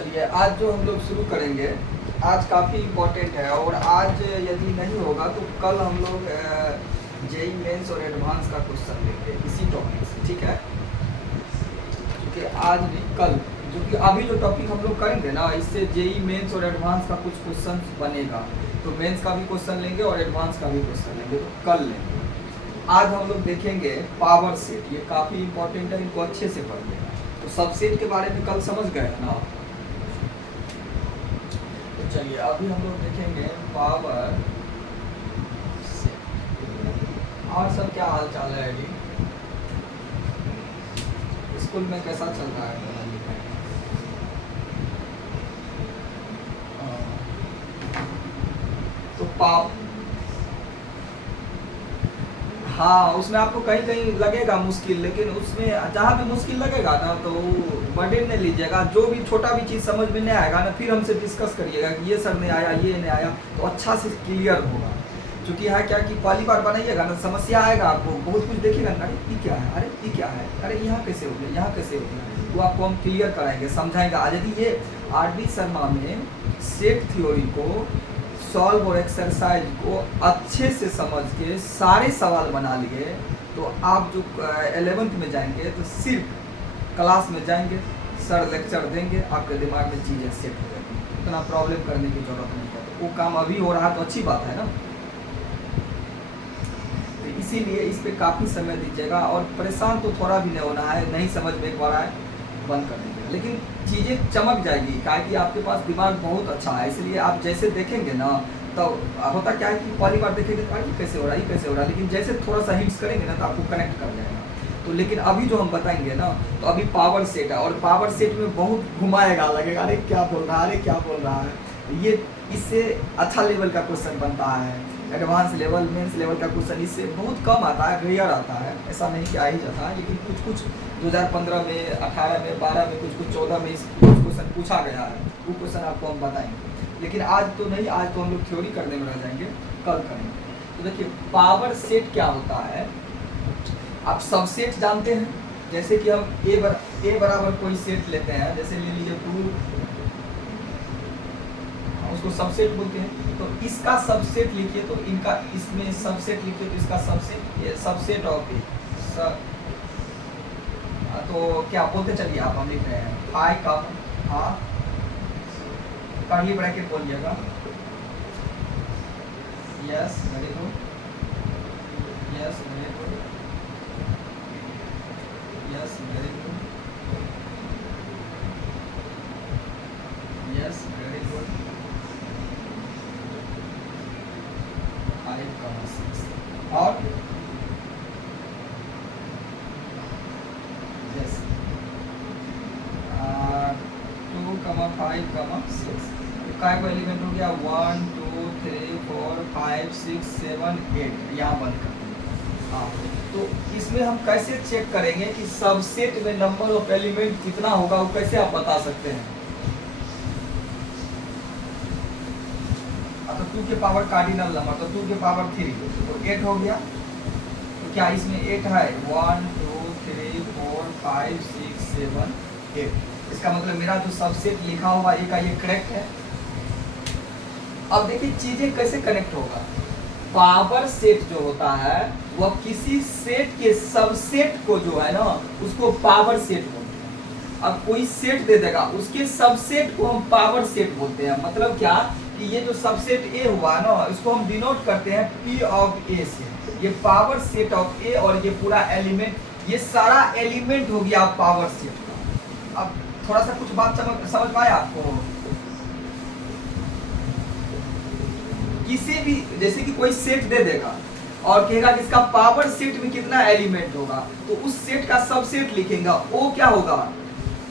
चलिए आज जो हम लोग शुरू करेंगे आज काफ़ी इम्पोर्टेंट है और आज यदि नहीं होगा तो कल हम लोग जेई मेंस और एडवांस का क्वेश्चन लेंगे इसी टॉपिक से, ठीक है। क्योंकि आज नहीं कल, जो कि अभी जो टॉपिक हम लोग करेंगे ना इससे जेई मेंस और एडवांस का कुछ क्वेश्चन बनेगा, तो मेंस का भी क्वेश्चन लेंगे और एडवांस का भी क्वेश्चन लेंगे, तो कल लेंगे। आज हम लोग देखेंगे पावर सेट, ये काफ़ी इम्पोर्टेंट है, इनको अच्छे से पढ़ लेना। तो सबसेट के बारे में कल समझ गए ना। तो चलिए अभी हम लोग देखेंगे पावर सेट। और सब क्या हाल चाल है जी, स्कूल में कैसा चल रहा है पढ़ाई लिखाई? तो हाँ, उसमें आपको कहीं कहीं लगेगा मुश्किल, लेकिन उसमें जहाँ भी मुश्किल लगेगा ना तो बर्डन नहीं लीजिएगा। जो भी छोटा भी चीज़ समझ में नहीं आएगा ना, फिर हमसे डिस्कस करिएगा कि ये सर नहीं आया, ये नहीं आया, तो अच्छा से क्लियर होगा। क्योंकि है क्या कि पहली बार बनाइएगा ना, समस्या आएगा आपको, बहुत कुछ देखिएगा ना, अरे ये क्या है, अरे ये क्या है, अरे यहाँ कैसे हो गया, यहाँ कैसे हो गया, तो आपको हम क्लियर कराएंगे, समझाएंगे। आज यदि ये आर.डी. शर्मा में सेट थ्योरी को सॉल्व और एक्सरसाइज को अच्छे से समझ के सारे सवाल बना लिए, तो आप जो 11th में जाएंगे तो सिर्फ क्लास में जाएंगे, सर लेक्चर देंगे, आपके दिमाग में चीज़ें सेट हो जाएंगी, इतना प्रॉब्लम करने की जरूरत नहीं है। तो वो काम अभी हो रहा तो अच्छी बात है ना। तो इसीलिए इस पर काफ़ी समय दीजिएगा और परेशान तो थोड़ा भी नहीं होना है, नहीं समझ में एक बार आए बंद कर दीजिएगा, लेकिन चीज़ें चमक जाएगी, काहे कि आपके पास दिमाग बहुत अच्छा है। इसलिए आप जैसे देखेंगे ना, तो होता क्या है कि पहली बार देखेंगे तो ये कैसे हो रहा है, ये कैसे हो रहा है, लेकिन जैसे थोड़ा सा हिंट्स करेंगे ना तो आपको कनेक्ट कर जाएगा। तो लेकिन अभी जो हम बताएंगे ना, तो अभी पावर सेट है, और पावर सेट में बहुत घुमाएगा, लगेगा अरे क्या बोल रहा है, अरे क्या बोल रहा है। ये इससे अच्छा लेवल का क्वेश्चन बनता है, एडवांस लेवल मेंस लेवल का क्वेश्चन इससे बहुत कम आता है, रेयर आता है। ऐसा नहीं कि आ ही जाता है, लेकिन कुछ कुछ 2015 में, 18 में, 12 में, कुछ कुछ 14 में कुछ क्वेश्चन पूछा गया है, वो क्वेश्चन आपको हम बताएंगे। लेकिन आज तो नहीं, आज तो हम लोग थ्योरी करने में रह जाएंगे, कल करेंगे। तो देखिए पावर सेट क्या होता है, आप सब सेट जानते हैं। जैसे कि हम ए बराबर कोई सेट लेते हैं, जैसे ले लीजिए 2, उसको सबसेट बोलते हैं। तो इसका सबसेट लिखिए, तो इनका इसमें सबसेट लिखिए, तो इसका सबसेट, ये सबसेट ऑफ ए तो क्या बोलते चलिए आप, हम लिख रहे हैं 5 का हाँ कर्ली ब्रैकेट बोलिएगा, yes very good, yes very good, yes very good, yes very good, 5,6 और यस 2,5,6 काय को एलिमेंट हो गया 1 2 3 4 5 6 7 8, यहाँ बंद कर देंगे। हाँ, तो इसमें हम कैसे चेक करेंगे कि सबसेट में नंबर ऑफ एलिमेंट कितना होगा, वो कैसे आप बता सकते हैं। तो 2 के पावर कार्डिनल नंबर, तो 2 के पावर 3, तो 8 हो गया। तो क्या इसमें 8 है, 1 2 3 4 5 6 7 8, इसका मतलब मेरा जो सबसेट लिखा हुआ ए का ये करेक्ट है। अब देखिए चीजें कैसे कनेक्ट होगा। पावर सेट जो होता है वह किसी सेट के सबसेट को जो है ना, उसको पावर सेट बोलते हैं। अब कोई सेट दे देगा, उसके सबसेट को हम पावर सेट बोलते हैं। मतलब क्या कि ये जो सबसेट ए हुआ ना, इसको हम डिनोट करते हैं P ऑफ ए से। ये पावर सेट ऑफ ए, और ये पूरा एलिमेंट, ये सारा एलिमेंट हो गया पावर सेट का। अब थोड़ा सा कुछ बात समझ पाए आपको। किसी भी, जैसे कि कोई सेट दे देगा और कहेगा कि इसका पावर सेट में कितना एलिमेंट होगा, तो उस सेट का सबसेट लिखेगा, वो क्या होगा,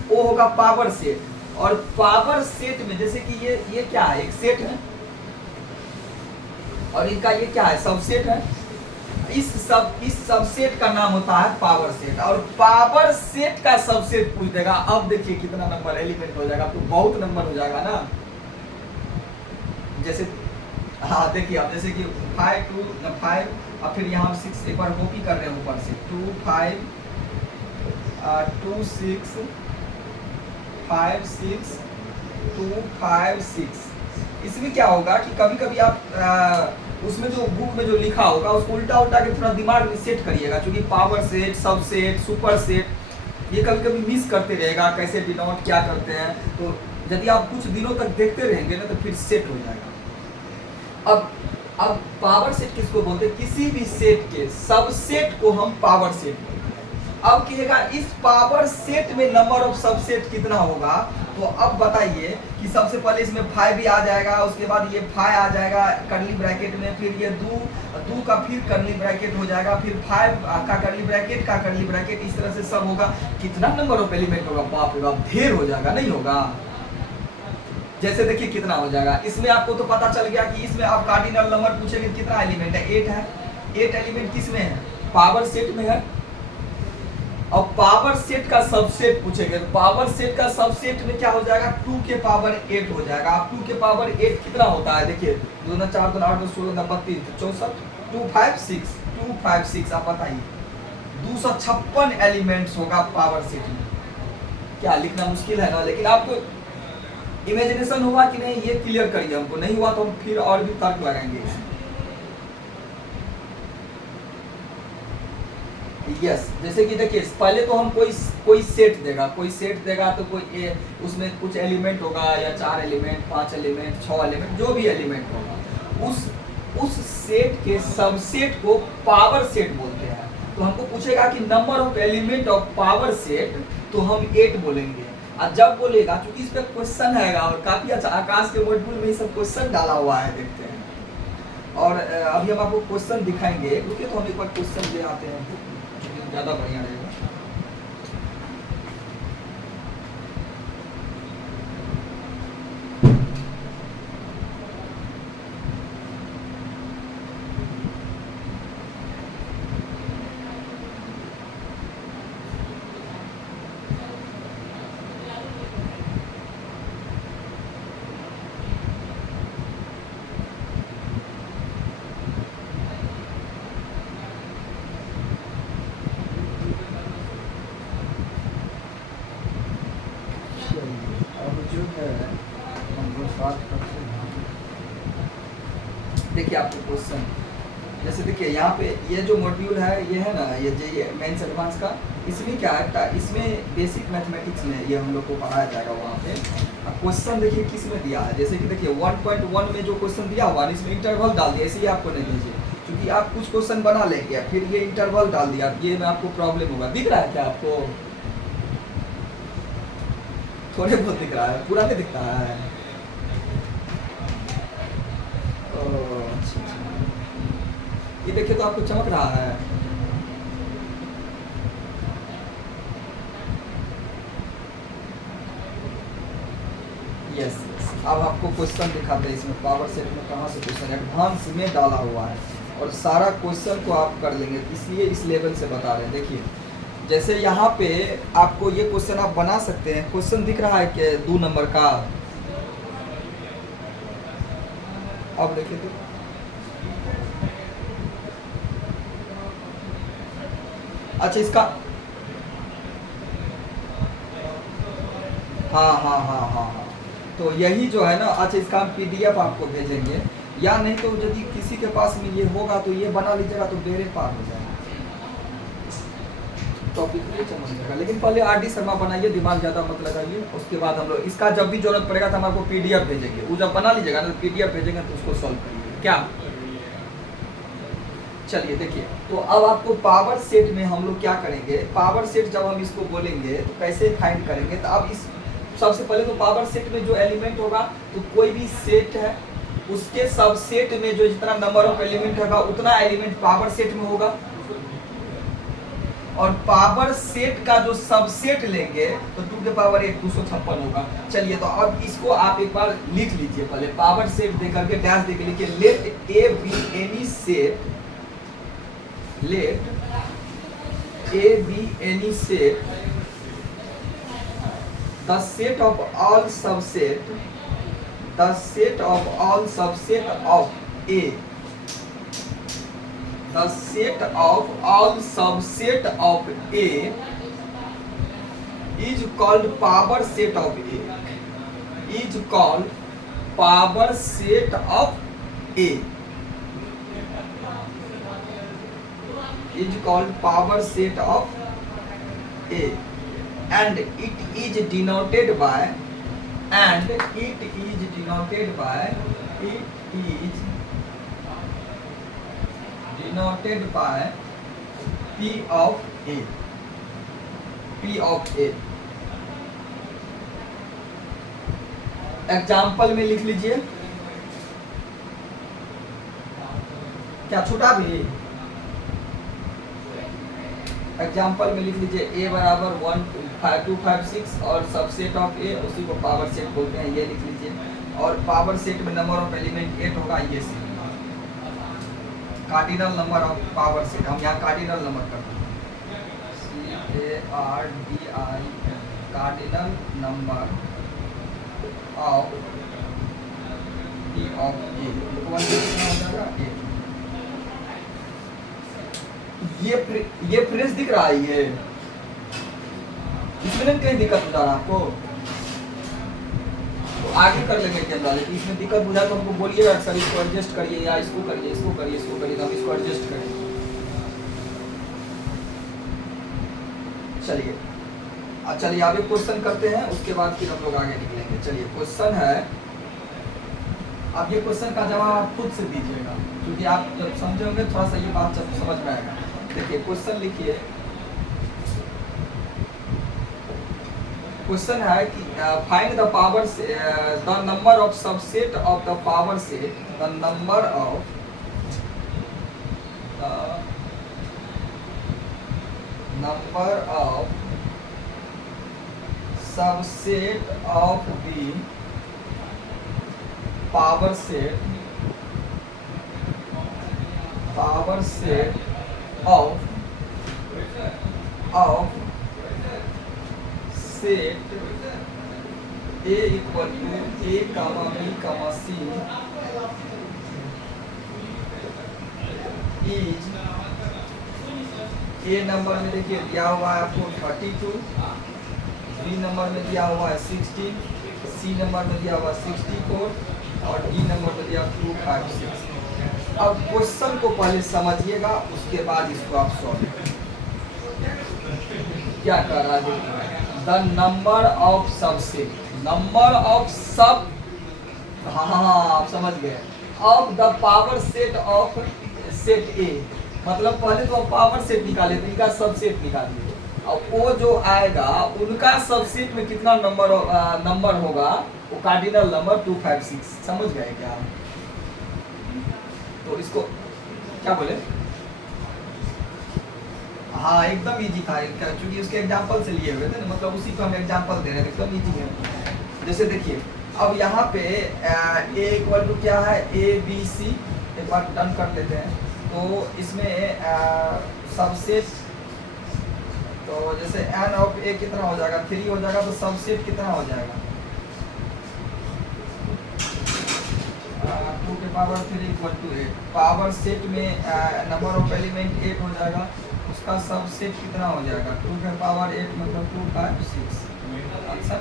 वो होगा पावर सेट। और पावर सेट में जैसे कि ये क्या है, एक सेट है, और इनका ये क्या है, सबसेट है। इस सबसेट का नाम होता है पावर सेट। और पावर सेट का सबसेट पूछ देगा, अब देखिए कितना नंबर एलिमेंट हो जाएगा, तो बहुत नंबर हो जाएगा ना। जैसे हाँ देखिए, अब जैसे कि 5 2 5, और फिर यहाँ 6, एक बार कॉपी कर रहे हैं ऊपर से, 2 5 2 6 5 6 2 5 6। इसमें क्या होगा कि कभी कभी आप उसमें जो बुक में जो लिखा होगा उसको उल्टा उल्टा के थोड़ा दिमाग में सेट करिएगा, क्योंकि पावर सेट, सब सेट, सुपर सेट ये कभी कभी मिस करते रहेगा, कैसे डिनोट क्या करते हैं। तो यदि आप कुछ दिनों तक देखते रहेंगे ना तो फिर सेट हो जाएगा। अब पावर सेट किसको बोलते हैं? किसी भी सेट के सबसेट को हम पावर सेट बोलते हैं। अब कहेगा इस पावर सेट में नंबर ऑफ सबसेट कितना होगा, तो अब बताइए कि सबसे पहले इसमें 5 भी आ जाएगा, उसके बाद ये 5 आ जाएगा कर्ली ब्रैकेट में, फिर ये 2 का फिर कर्ली ब्रैकेट हो जाएगा, फिर 5 का कर्ली ब्रैकेट, इस तरह से सब होगा। कितना नंबर ऑफ एलिमेंट होगा? बाप रे बाप, ढेर हो जाएगा, नहीं होगा? जैसे देखिए कितना हो जाएगा। इसमें आपको तो पता चल गया कि इसमें आप कार्डिनल नंबर पूछेंगे कितना एलिमेंट है, 8 है। 8 एलिमेंट किस में है? पावर सेट में है। अब पावर सेट का सबसेट पूछेंगे, तो पावर सेट का सबसेट में क्या हो जाएगा? 2 के पावर 8 हो जाएगा। अब 2 के पावर 8 कितना होता है? देखिए 2 4 2 8 16 32 64 256 256। आप बताइए 256 एलिमेंट्स होगा पावर सेट में। क्या लिखना मुश्किल है ना? लेकिन आपको इमेजिनेशन हुआ कि नहीं ये क्लियर करिए, हमको नहीं हुआ तो हम फिर और भी तर्क लगाएंगे। यस, जैसे कि देखिए पहले तो हम कोई सेट देगा, तो कोई उसमें कुछ एलिमेंट होगा, या 4 एलिमेंट, 5 एलिमेंट, 6 एलिमेंट, जो भी एलिमेंट होगा उस सेट के सबसेट को पावर सेट बोलते हैं। तो हमको पूछेगा कि number of element of power set, तो हम 8 बोलेंगे। और जब बोलेगा, क्योंकि इस पे क्वेश्चन है और काफी अच्छा आकाश के मॉड्यूल में ये सब क्वेश्चन डाला हुआ है, देखते हैं। और अभी हम आपको क्वेश्चन दिखाएंगे, रुकिए तो हम एक बार क्वेश्चन ले आते हैं, ज़्यादा बढ़िया रहेगा। देखिए आपको क्वेश्चन, जैसे देखिए यहाँ पे ये जो मॉड्यूल है ये है ना, ये मेंस एडवांस का, इसमें क्या है, इसमें बेसिक मैथमेटिक्स में ये हम लोग को पढ़ाया जाएगा वहाँ पे। अब क्वेश्चन देखिए किस में दिया है, जैसे कि देखिए 1.1 में जो क्वेश्चन दिया हुआ है इसमें इंटरवल डाल दिया, इसलिए आपको नहीं दीजिए, क्योंकि आप कुछ क्वेश्चन बना लेंगे फिर ये इंटरवल डाल दिया, ये में आपको प्रॉब्लम होगा। दिख रहा है क्या आपको? थोड़े बहुत दिख रहा है, पूरा नहीं दिखता है। ये देखिए तो आपको चमक रहा है। यस, अब आपको क्वेश्चन दिखाते हैं इसमें पावर सेट में कहाँ से क्वेश्चन एडवांस में डाला हुआ है, और सारा क्वेश्चन को आप कर लेंगे, इसलिए इस लेवल से बता रहे हैं। देखिए जैसे यहाँ पे आपको ये क्वेश्चन आप बना सकते हैं, क्वेश्चन दिख रहा है कि 2 नंबर का। अब देखिए तो अच्छा इसका हाँ, तो यही जो है ना, अच्छा इसका हम PDF आपको भेजेंगे, या नहीं तो यदि किसी के पास में ये होगा तो ये बना लीजिएगा, तो बेरे पार हो जाएगा, टॉपिक नहीं समझ जाएगा। लेकिन पहले RD शर्मा बनाइए, दिमाग ज़्यादा मत लगाइए, उसके बाद हम लोग इसका जब भी जरूरत पड़ेगा तो हम आपको PDF भेजेंगे, वो जब बना लीजिएगा ना तो PDF भेजेंगे तो उसको सॉल्व करिए। क्या? चलिए देखिए, तो अब आपको पावर सेट में हम लोग क्या करेंगे, पावर सेट जब हम इसको बोलेंगे तो कैसे फाइंड करेंगे, तो अब इस सबसे पहले तो पावर सेट में जो एलिमेंट होगा, तो कोई भी सेट है उसके सबसेट में जो जितना नंबर ऑफ एलिमेंट होगा उतना एलिमेंट पावर सेट में होगा, और पावर सेट का जो सबसेट लेंगे तो 2 के पावर 8 256 होगा। चलिए तो अब इसको आप एक बार लिख लीजिए, पहले पावर सेट दे करके डैश दे के लिखिए, let A be any set, let A be any set, the set of all subset, the set of all subset of A, the set of all subset of A is called power set of A, is called power set of A. Is called power set of A, and it is denoted by P of A. P of A example में लिख लीजिए, क्या छूटा भी? Example में लिख लीजिए A बराबर 1 5 2 5 6 और सबसेट ऑफ A, उसी को पावर सेट बोलते हैं, ये लिख लीजिए। और पावर सेट में नंबर ऑफ एलिमेंट 8 होगा, ये से cardinal number of power set, हम यहाँ कार्डिनल नंबर करते हैं, CARDI cardinal number of P of A, ये फ्रेश दिख रहा है, ये इसमें नहीं कहीं दिक्कत बुझा रहा आपको? तो आगे कर लेंगे कैमरा, लेकिन इसमें दिक्कत बुझा तो हमको बोलिएगा सर इसको एडजस्ट करिए, या इसको करिए, इसको करिए, इसको करिए, तो हम इसको एडजस्ट करेंगे। चलिए चलिए अब एक क्वेश्चन करते हैं, उसके बाद फिर हम लोग आगे निकलेंगे। चलिए क्वेश्चन है, अब ये क्वेश्चन का जवाब आप खुद से दीजिएगा, क्योंकि आप जब समझोगे थोड़ा सा ये बात जब समझ में आएगा। देखिए क्वेश्चन लिखिए, क्वेश्चन है कि find the power the number of subset of the power set, the number of subset of the power set of set A equal to A, B, C is A number में देखिए दिया हुआ है आपको 32, B number में दिया हुआ है 16, C नंबर में दिया हुआ 64 और D नंबर में दिया 256। अब क्वेश्चन को पहले समझिएगा, उसके बाद इसको आप सॉल्व क्या कर रहा है। The number of subset, number of सब, हाँ आप समझ गए, of the power set of set ए, मतलब पहले तो आप पावर सेट निकाले तो इनका सबसेट निकालिए, और वो जो आएगा उनका सबसेट में कितना नंबर होगा, वो कार्डिनल नंबर 256। समझ गए क्या? तो इसको क्या बोले, हाँ एकदम इजी था, क्योंकि उसके एग्जांपल से लिए हुए थे ना, मतलब उसी को हम एग्जांपल दे रहे थे, एकदम इजी है। जैसे देखिए अब यहाँ पे A इक्वल टू क्या है, ABC, एक बार डन कर लेते हैं। तो इसमें सबसेट, तो जैसे n ऑफ A कितना हो जाएगा, 3 हो जाएगा, तो सबसेट कितना हो जाएगा, 2 के power 3 equal to 8। Power set में नंबर ऑफ एलिमेंट 8 हो जाएगा, उसका सबसेट कितना हो जाएगा, 2 के पावर 8 मतलब 256 आंसर।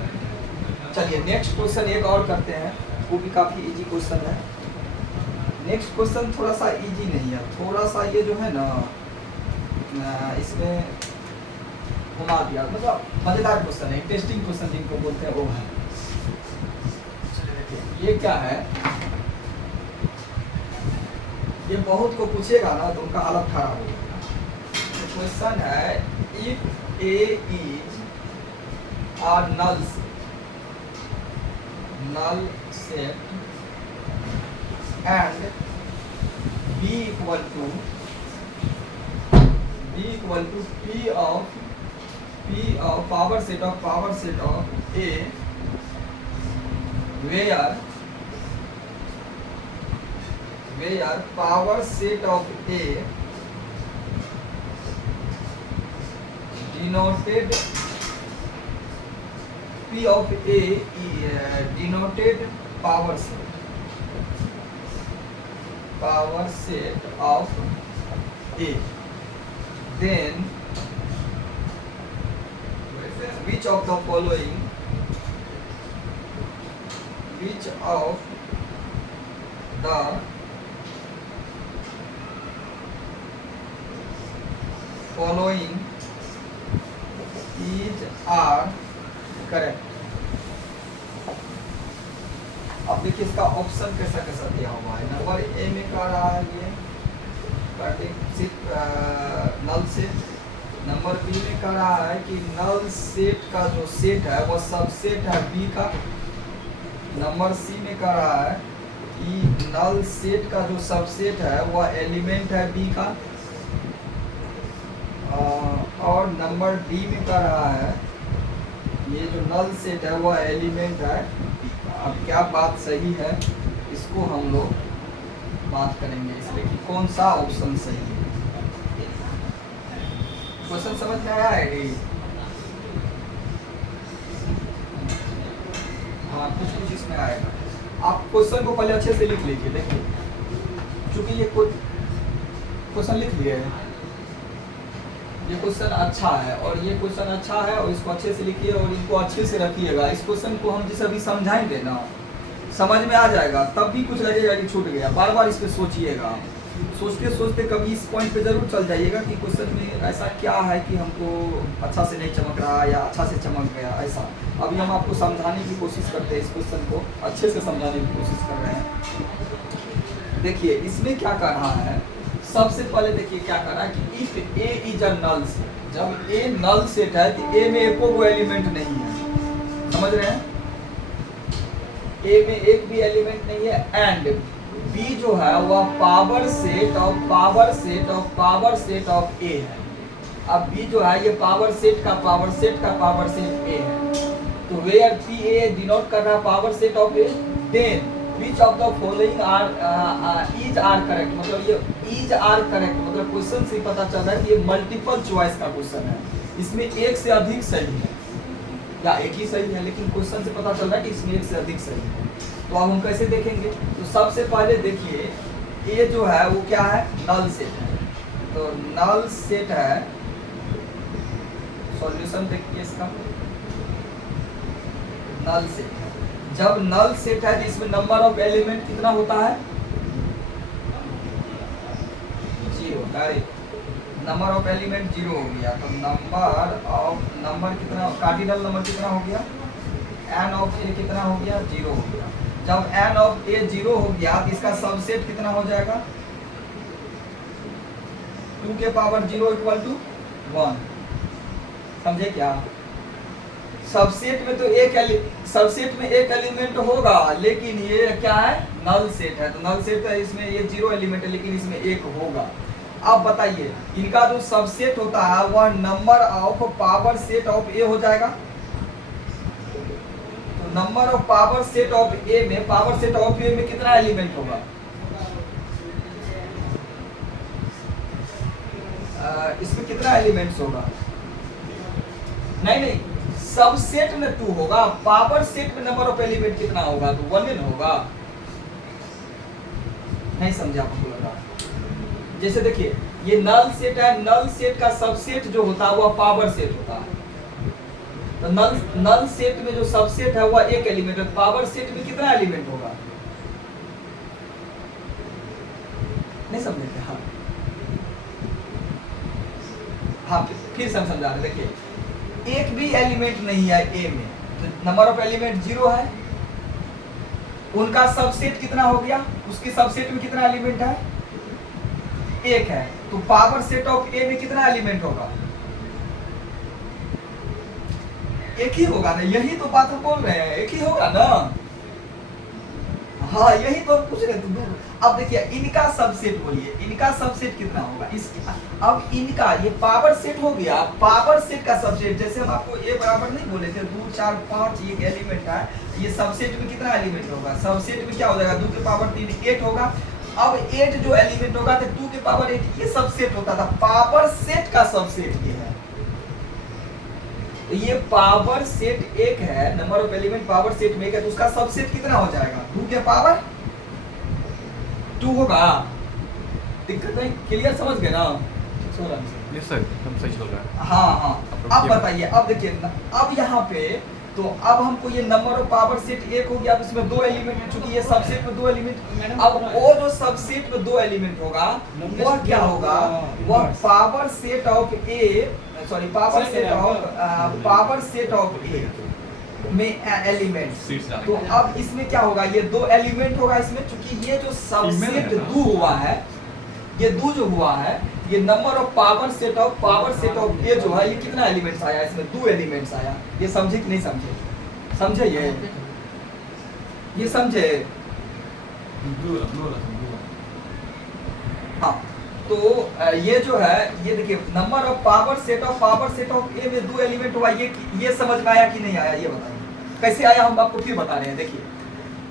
चलिए नेक्स्ट क्वेश्चन एक और करते हैं, वो भी काफ़ी इजी क्वेश्चन है। नेक्स्ट क्वेश्चन थोड़ा सा इजी नहीं है, थोड़ा सा ये जो है ना इसमें घुमा दिया, मतलब मज़ेदार क्वेश्चन है, इंटरेस्टिंग क्वेश्चन जिनको बोलते हैं वो है। ये क्या है, ये बहुत को पूछेगा ना तो उनका हालत खराब हो जाएगा। क्वेश्चन है, if A is a null set and B equal to P of power set of A, where power set of A denoted P of A denoted power set of A, then which of the following which of the following is are correct. अब देखिए इसका option कैसा कैसा दिया हुआ है। Number A में कह रहा है ये नल सेट। नंबर बी में कह रहा है कि नल सेट का जो सेट है वह सबसेट है बी का। नंबर सी में कह रहा है कि नल सेट का जो सबसेट है वह एलिमेंट है बी का। और नंबर डी में कह रहा है ये जो नल सेट है वह एलिमेंट है बी का। अब क्या बात सही है इसको हम लोग बात करेंगे इसमें कि कौन सा ऑप्शन सही है। क्वेश्चन समझ में आया है? हाँ कुछ इसमें आएगा। आप क्वेश्चन को पहले अच्छे से लिख लीजिए। देखिए चूंकि ये क्वेश्चन लिख लिए हैं, ये क्वेश्चन अच्छा है और ये क्वेश्चन अच्छा है और इसको अच्छे से लिखिए और इनको अच्छे से रखिएगा। इस क्वेश्चन को हम जिस अभी समझाएंगे ना समझ में आ जाएगा, तब भी कुछ लगेगा कि छूट गया। बार बार इस पे सोचिएगा, सोचते सोचते कभी इस पॉइंट पे जरूर चल जाइएगा कि क्वेश्चन में ऐसा क्या है कि हमको अच्छा से नहीं चमक रहा या अच्छा से चमक गया। ऐसा अभी हम आपको समझाने की कोशिश करते हैं, इस क्वेश्चन को अच्छे से समझाने की कोशिश कर रहे हैं। देखिए इसमें क्या कर रहा है, सबसे पहले देखिए क्या कर रहा है कि if A is a null set. जब ए नल सेट है तो ए में एको वो एलिमेंट नहीं है, समझ रहे हैं? ए में एक भी एलिमेंट नहीं है। एंड बी जो है वह power set of power set of power set of A है। अब बी जो है ये पावर सेट का पावर सेट का पावर सेट ए है। तो वेयर पी ए डिनोट कर रहा है power set of A, then which of the following are is are correct. मतलब ये इज आर करेक्ट मतलब क्वेश्चन से पता चल रहा है कि ये मल्टीपल चॉइस का क्वेश्चन है। इसमें एक से अधिक सही है या एक ही सही है, लेकिन क्वेश्चन से पता चल रहा है कि इसमें एक से अधिक सही है। तो अब हम कैसे देखेंगे? तो सबसे पहले देखिए ए जो है वो क्या है, नल सेट है। तो नल सेट है, सॉल्यूशन देखिए इसका, नल सेट है। जब नल सेट है तो इसमें नंबर ऑफ एलिमेंट कितना होता है? 0। डायरेक्ट नंबर ऑफ एलिमेंट 0 हो गया। तो नंबर कितना, कार्डिनल नंबर कितना हो गया? एन ऑफ ए कितना हो गया? 0 हो गया। जब एन ऑफ ए 0 हो गया तो इसका सबसेट कितना हो जाएगा? 2 के पावर 0 इक्वल टू 1। समझे क्या? सबसेट में तो सबसेट में एक एलिमेंट होगा, लेकिन ये क्या है, नल सेट है। तो नल सेट है, इसमें ये 0 एलिमेंट है लेकिन इसमें 1 होगा। अब बताइए इनका जो सबसेट होता है वह number of power set of A हो जाएगा। तो number of power set of A में, पावर सेट ऑफ ए में कितना एलिमेंट होगा? इसमें कितना एलिमेंट्स होगा? नहीं, सबसेट में 2 होगा। पावर सेट में नंबर ऑफ एलिमेंट कितना होगा? तो 1 होगा। नहीं समझा आपको लगा? जैसे देखिए ये नल सेट है, नल सेट का सबसेट जो होता है वह पावर सेट होता है। तो नल सेट में जो सबसेट है वह एक एलिमेंट है। पावर सेट में कितना एलिमेंट होगा? नहीं समझे क्या? हाँ फिर से हम समझा रहे। देखिए एक भी एलिमेंट नहीं है ए में, तो नंबर ऑफ एलिमेंट 0 है। उनका सबसेट कितना हो गया? उसके सबसेट में कितना एलिमेंट है? 1 है। तो पावर सेट ऑफ ए में कितना एलिमेंट होगा? 1 ही होगा ना। यही तो बात हम बोल रहे हैं, 1 ही होगा ना। हाँ यही तो पूछ रहे थे। अब देखिए इनका सबसेट बोलिए, इनका सबसेट कितना होगा? अब इनका ये पावर सेट हो गया। पावर सेट का सबसेट, जैसे हम आपको ए बराबर नहीं बोले थे, 2 4 5 एक एलिमेंट है। ये सबसेट में कितना एलिमेंट होगा? सबसेट में क्या हो जाएगा? 2 के पावर 3 8 होगा। अब 8 जो एलिमेंट होगा तो 2 के पावर 8 ये सबसेट होता था। पावर सेट का सबसेट ये है। तो ये पावर सेट 1 है, number of element power set में 1 है, तो उसका सबसेट कितना हो जाएगा? 2 के पावर 2 होगा। दिक्कत नहीं? क्लियर समझ गए ना? यस सर एकदम सही चल रहा है। हाँ अब बताइए। अब देखिए अब यहाँ पे तो अब हमको ये नंबर ऑफ पावर सेट एक हो गया, अब इसमें दो एलिमेंट है, चूंकि ये सबसेट में दो एलिमेंट, अब वो जो सबसेट में दो एलिमेंट होगा वह क्या होगा, वह power set of A, sorry power set of A में एलिमेंट। तो अब इसमें क्या होगा, ये दो एलिमेंट होगा इसमें, चूंकि ये जो सबसेट दो हुआ है, ये दो जो हुआ है, ये number of power set of A जो है, ये कितना एलिमेंट्स आया इसमें, दो एलिमेंट्स आया। ये समझे कि नहीं समझे, समझे ये समझे। हाँ, तो ये जो है, ये देखिए number of power set of A में दो एलिमेंट हुआ, ये समझ में आया कि नहीं आया, ये बताइए कैसे आया, हम आपको फिर बता रहे हैं। देखिए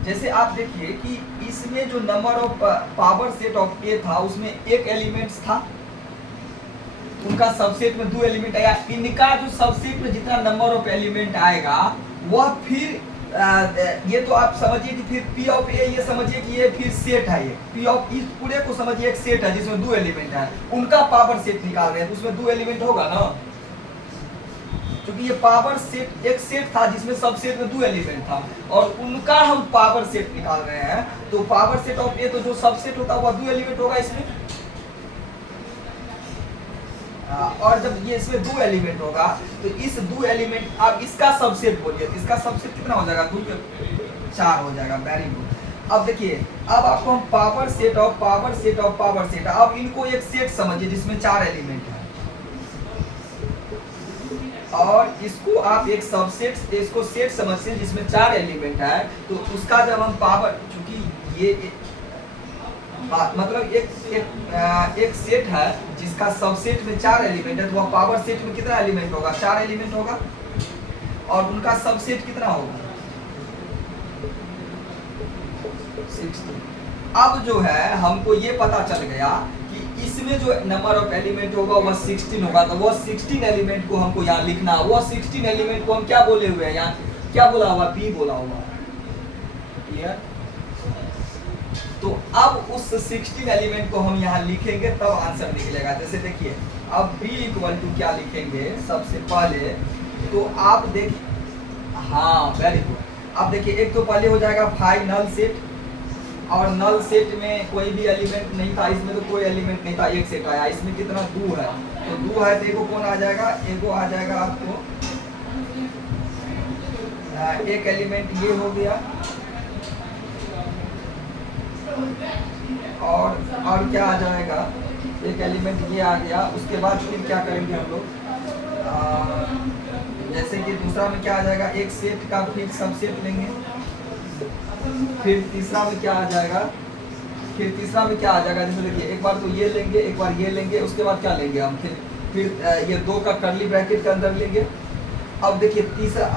जैसे आप देखिए कि इसमें जो number of power set of A था, उसमें एक एलिमेंट्स था, उनका सबसेट में दो एलिमेंट आया, इनका जो सबसेट में जितना नंबर ऑफ एलिमेंट आएगा वह फिर ये तो आप समझिए कि फिर P ऑफ ए, ये समझिए कि ये फिर सेट है, ये P ऑफ इस पूरे को समझिए एक सेट है जिसमें दो एलिमेंट है, उनका पावर सेट निकाल रहे हैं, तो उसमें दो एलिमेंट होगा ना, क्योंकि ये पावर सेट एक सेट था जिसमें सबसेट में दो एलिमेंट था, और उनका हम पावर सेट निकाल रहे हैं, तो पावर सेट ऑफ ए, तो जो सबसेट होता है वह दो एलिमेंट होगा इसमें, और जब ये इसमें दो एलिमेंट होगा तो इस दो एलिमेंट, अब इसका सबसेट बोलिए, तो इसका सबसेट कितना हो जाएगा, दो के चार हो जाएगा, वेरी गुड। अब देखिए, अब आपको हम पावर सेट ऑफ, अब इनको एक सेट समझिए जिसमें चार एलिमेंट है, और इसको आप एक सबसेट, इसको सेट समझिए जिसमें चार एलिमेंट है, तो उसका जब हम पावर, चूंकि ये मतलब एक सेट है जिसका सबसेट में चार एलिमेंट है, तो वह पावर सेट में कितना एलिमेंट होगा, चार एलिमेंट होगा, और उनका सबसेट कितना होगा, 16। अब जो है हमको ये पता चल गया कि इसमें जो नंबर ऑफ एलिमेंट होगा वह 16 होगा, तो वह 16 एलिमेंट को हमको यहाँ लिखना, वह 16 एलिमेंट को हम क्या बोले हुए हैं, यहाँ क्या बोला हुआ, बी बोला हुआ है। तो अब उस 16 एलिमेंट को हम यहाँ लिखेंगे तब आंसर निकलेगा। जैसे देखिए, अब b इक्वल टू क्या लिखेंगे सबसे पहले, तो आप देखिए, हाँ वेरी गुड, अब देखिए एक तो पहले हो जाएगा 5 नल सेट, और नल सेट में कोई भी एलिमेंट नहीं था, इसमें तो कोई एलिमेंट नहीं था, एक सेट आया, इसमें कितना 2 है, तो 2 है, तो एगो कौन आ जाएगा, एगो आ जाएगा आपको एक एलिमेंट ये हो गया, और क्या आ जाएगा, एक एलिमेंट ये आ गया। उसके बाद फिर क्या करेंगे हम लोग, जैसे कि दूसरा में क्या आ जाएगा, एक सेट का फिर सबसेट लेंगे, फिर तीसरा में क्या आ जाएगा, जैसे देखिए एक बार तो ये लेंगे, एक बार ये लेंगे, उसके बाद क्या लेंगे हम, फिर ये 2 का कर्ली ब्रैकेट के अंदर लेंगे। अब देखिए तीसरा,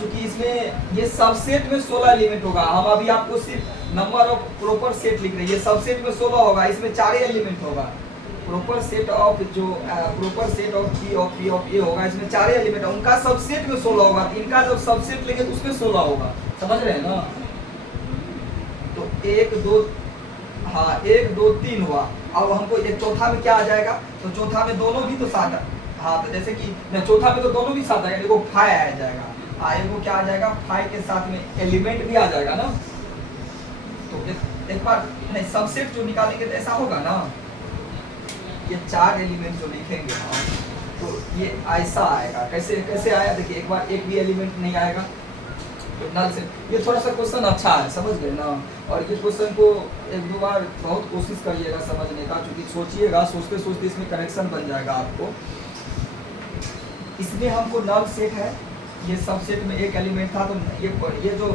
चूंकि इसमें ये सबसेट में 16 एलिमेंट होगा, हम अभी आपको सिर्फ नंबर ऑफ प्रॉपर सेट लिख रहे हैं, ये सबसेट में 16 होगा, इसमें 4 एलिमेंट होगा, प्रॉपर सेट ऑफ जो proper set of P of A होगा, इसमें 4 एलिमेंट है, उनका सबसेट में 16 होगा, इनका जब सबसेट लेंगे तो उसमें 16 होगा, समझ रहे हैं ना। तो 1 2, हाँ 1 2 3 हुआ। अब हमको एक चौथा में क्या आ जाएगा, तो चौथा में दोनों भी तो साथ, हाँ तो जैसे कि चौथा में तो दोनों भी साथ आएगा, देखो 5 आ जाएगा, एगो क्या आ जाएगा, 5 के साथ में एलिमेंट भी आ जाएगा ना। तो एक बार नहीं, सबसेट जो निकालेंगे तो ऐसा होगा ना, ये 4 एलिमेंट जो लिखेंगे हम, तो ये ऐसा आएगा, कैसे आया, देखिए एक बार एक भी एलिमेंट नहीं आएगा, तो नल से, ये थोड़ा सा क्वेश्चन अच्छा है, समझ गए ना। और ये क्वेश्चन को 1-2 बार बहुत कोशिश करिएगा समझने का, क्योंकि सोचिएगा, सोचते सोचते इसमें कनेक्शन बन जाएगा आपको। इसमें हमको नल सेट है, ये सबसेट में एक एलिमेंट था, तो ये जो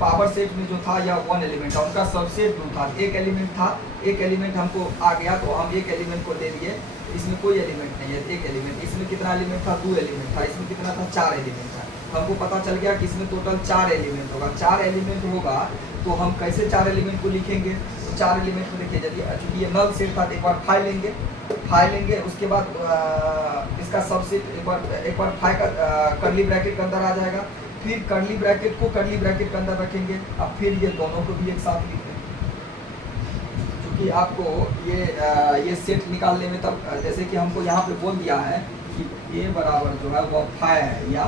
पावर सेट में जो था यह 1 एलिमेंट था, उनका सबसेट 2 था, एक एलिमेंट था, एक एलिमेंट हमको आ गया, तो हम एक एलिमेंट को ले लिए, इसमें कोई एलिमेंट नहीं है, एक एलिमेंट, इसमें कितना एलिमेंट था, 2 एलिमेंट था, इसमें कितना था, 4 एलिमेंट था, हमको पता चल गया कि इसमें टोटल 4 एलिमेंट होगा। 4 एलिमेंट होगा तो हम कैसे 4 एलिमेंट को लिखेंगे, तो 4 एलिमेंट को देखिए, चूँकि ये नल सेट था, तो एक बार 5 लेंगे, उसके बाद इसका सबसेट एक बार 5 का कर्ली ब्रैकेट के अंदर आ जाएगा, फिर कर्ली ब्रैकेट को कर्ली ब्रैकेट के अंदर रखेंगे, अब फिर ये दोनों को भी एक साथ लिख देंगे, क्योंकि आपको ये सेट निकालने में तब, जैसे कि हमको यहाँ पे बोल दिया है कि ए बराबर जो है वो 5 है, या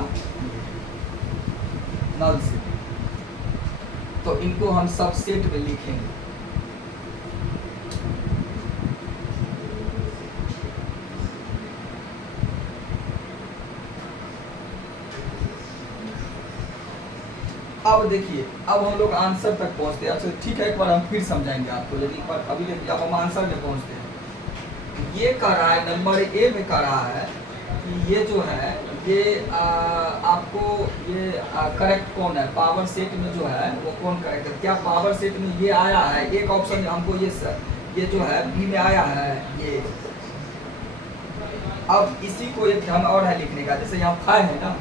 नल सेट, तो इनको हम सबसेट में लिखेंगे। अब देखिए, अब हम लोग आंसर तक पहुंचते हैं। अच्छा ठीक है, एक बार हम फिर समझाएंगे आपको, लेकिन एक बार अभी देखिए अब हम आंसर में पहुंचते हैं। ये कह रहा है, नंबर ए में कह रहा है कि ये जो है ये आपको ये करेक्ट कौन है, पावर सेट में जो है वो कौन करेक्ट है। क्या पावर सेट में ये आया है, एक ऑप्शन हमको ये जो है बी में आया है ये। अब इसी को एक ढंग और है लिखने का, जैसे यहाँ फाइ है ना,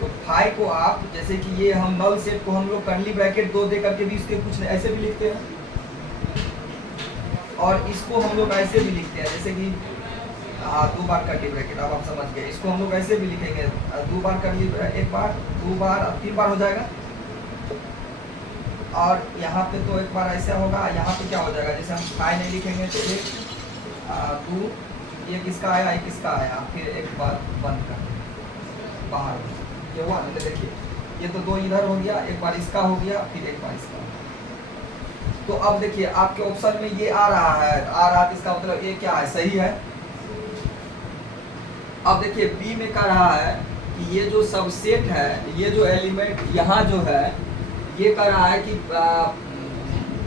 तो फाइ को आप जैसे कि ये हम नल सेट को हम लोग करली ब्रैकेट 2 दे करके भी इसके कुछ ऐसे भी लिखते हैं, और इसको हम लोग ऐसे भी लिखते हैं, जैसे कि 2 बार करली ब्रैकेट। अब आप समझ गए, इसको हम लोग ऐसे भी लिखेंगे 2 बार करली, एक बार 2 बार, अब 3 बार हो जाएगा। और यहाँ पे तो एक बार ऐसा होगा, यहाँ पे क्या हो जाएगा, जैसे हम फाइ नहीं लिखेंगे तो 1 2, ये किसका आया, एक किसका आया, फिर एक बार बंद कर बाहर, ये हुआ ना। देखिए ये तो 2 इधर हो गया, एक बार इसका हो गया, फिर एक बार इसका। तो अब देखिए आपके ऑप्शन में ये आ रहा है, इसका मतलब ये क्या है, सही है। अब देखिए बी में कह रहा है कि ये जो सबसेट है, ये जो एलिमेंट यहाँ जो है, ये कह रहा है कि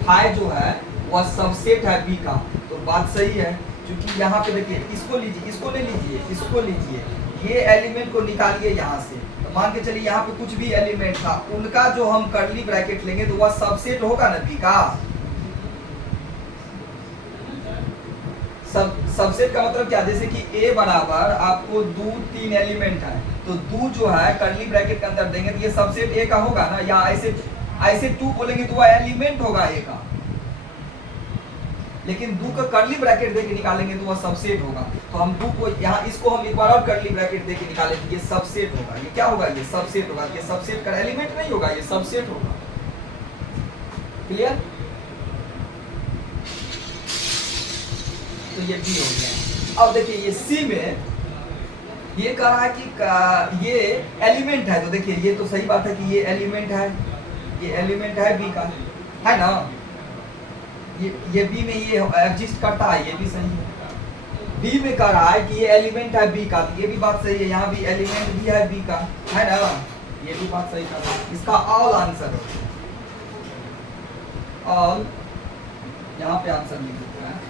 फाइ जो है वह सबसेट है बी का, तो बात सही है। क्योंकि यहाँ पे देखिए, इसको लीजिए, इसको नहीं लीजिए, इसको लीजिए, ये एलिमेंट को निकालिए यहाँ से। तो मान के चलिए यहाँ पे कुछ भी एलिमेंट था, उनका जो हम करली ब्रैकेट लेंगे तो वह सबसेट होगा ना बी का। सबसेट का मतलब क्या, जैसे कि ए बराबर आपको 2 3 एलिमेंट है, तो 2 जो है करली ब्रैकेट के अंदर देंगे तो ये सबसेट ए का होगा ना, या ऐसे 2 बोलेंगे तो वह एलिमेंट होगा ए का। लेकिन 2 का करली ब्रैकेट देके निकालेंगे तो वह सबसेट होगा। तो हम 2 को यहाँ, इसको हम एक बार और करली ब्रैकेट देके निकालें तो ये सबसेट होगा। ये क्या होगा, ये सबसेट होगा। ये सबसेट का एलिमेंट नहीं होगा, ये सबसेट होगा। क्लियर, तो ये बी हो गया। अब देखिए ये सी में ये कह रहा है कि ये एलिमेंट है, तो देखिए ये तो सही बात है कि ये एलिमेंट है, ये एलिमेंट है बी का, है ना। ये बी में ये एग्जिस्ट करता है, ये भी सही है। बी में कह रहा है कि ये एलिमेंट है बी का, तो ये भी बात सही है। यहाँ भी एलिमेंट भी है बी का, है ना, ये भी बात सही कर रहा है। इसका ऑल आंसर है, ऑल यहाँ पे आंसर लिख देते हैं।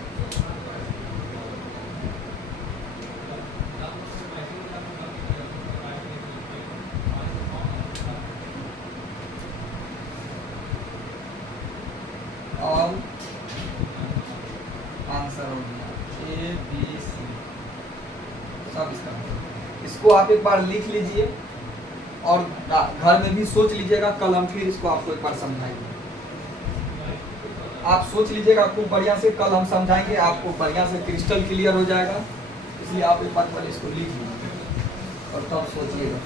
ऑल आंसर हो गया ए बी सी सब इसका। इसको आप एक बार लिख लीजिए और घर में भी सोच लीजिएगा, कल हम फिर इसको आपको एक बार समझाएंगे। आप सोच लीजिएगा खूब बढ़िया से, कल हम समझाएंगे आपको, बढ़िया से क्रिस्टल क्लियर हो जाएगा। इसलिए आप एक बार पहले इसको लिख लीजिए और तब सोचिएगा।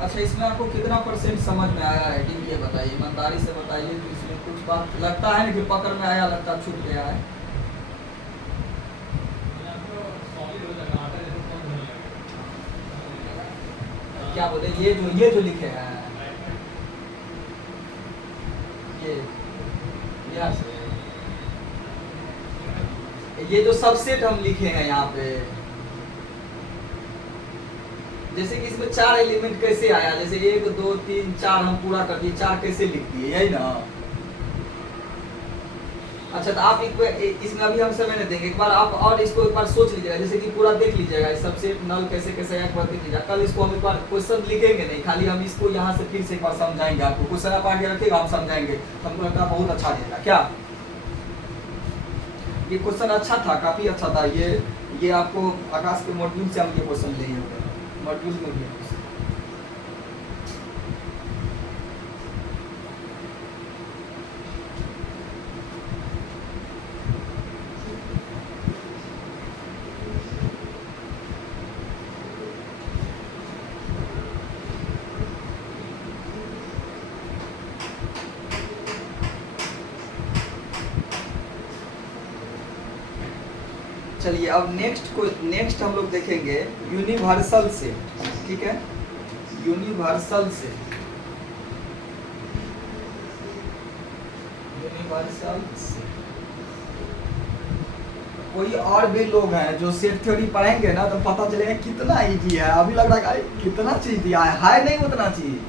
अच्छा, इसमें आपको कितना % समझ में आया है, ये बताइए, ईमानदारी से बताइए। तो इसमें कुछ बात लगता है ना कि पकड़ में आया, लगता छूट गया है। क्या बोले, ये जो लिखे हैं ये जो सबसेट हम लिखे हैं यहाँ पे, जैसे कि इसमें 4 एलिमेंट कैसे आया, जैसे 1 2 3 4 हम पूरा कर दिए, 4 कैसे लिख दिए, यही ना। अच्छा, तो आप इसमें अभी हम समय नहीं देंगे, एक बार आप और इसको एक बार सोच लीजिएगा, जैसे कि पूरा देख लीजिएगा सबसे नल कैसे कैसे एक बार देख लीजिएगा। कल इसको हम एक बार क्वेश्चन लिखेंगे नहीं, खाली हम इसको यहाँ से फिर से एक बार समझाएंगे आपको। क्वेश्चन आप आगे रखिएगा, हम समझाएंगे, हमको लगता है बहुत अच्छा रहेगा। क्या ये क्वेश्चन अच्छा था, काफी अच्छा था ये। ये आपको आकाश के मॉड्यूल से हम ये क्वेश्चन ले हुए हैं, मॉड्यूल में भी है। चलिए अब नेक्स्ट हम लोग देखेंगे यूनिवर्सल सेट, ठीक है, यूनिवर्सल सेट, यूनिवर्सल सेट। कोई और भी लोग हैं जो सेट थ्योरी पढ़ेंगे ना तो पता चलेगा कितना इजी है। अभी लग रहा है कितना चीज दिया है, हाई नहीं उतना चाहिए,